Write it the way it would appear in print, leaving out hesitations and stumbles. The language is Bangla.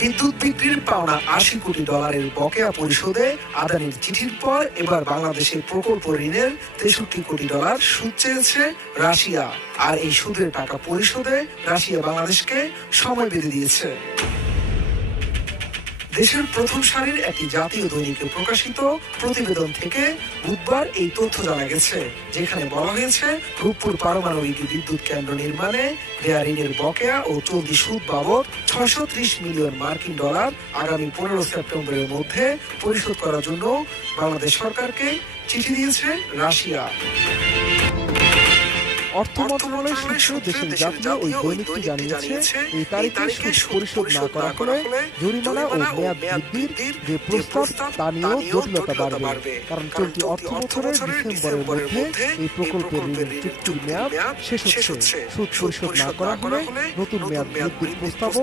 বিদ্যুৎ বিক্রির পাওনা $80 কোটি বকেয়া পরিশোধে আদানির চিঠির পর এবার বাংলাদেশের প্রকল্প ঋণের $63 কোটি সুদ চেয়েছে রাশিয়া। আর এই সুদের টাকা পরিশোধে রাশিয়া বাংলাদেশকে সময় বেঁধে দিয়েছে। দেশের প্রথম সারির একটি জাতীয় দৈনিকে প্রকাশিত প্রতিবেদন থেকে বুধবার এই তথ্য জানা গেছে, যেখানে বলা হয়েছে রূপপুর পারমাণবিক বিদ্যুৎ কেন্দ্র নির্মাণে দেয়া ঋণের বকেয়া ও চলতি সুদ বাবদ $630 মিলিয়ন আগামী 15 সেপ্টেম্বরের মধ্যে পরিশোধ করার জন্য বাংলাদেশ সরকারকে চিঠি দিয়েছে রাশিয়া। অর্থ মন্ত্রণালয়ের সূত্র দেশের জাতীয় ওই দৈনিকটি জানিয়েছে, এই তারিখে সুদ পরিশোধ না করা হলে জরিমানা ও মেয়াদ বৃদ্ধির যে প্রস্তাব তা নিয়েও জটিলতা বাড়বে। কারণ চলতি অর্থ বছরের ডিসেম্বরের মধ্যে এই প্রকল্পের ঋণের চুক্তির মেয়াদ শেষ হচ্ছে। সুদ পরিশোধ না করা হলে নতুন মেয়াদ বৃদ্ধির প্রস্তাবও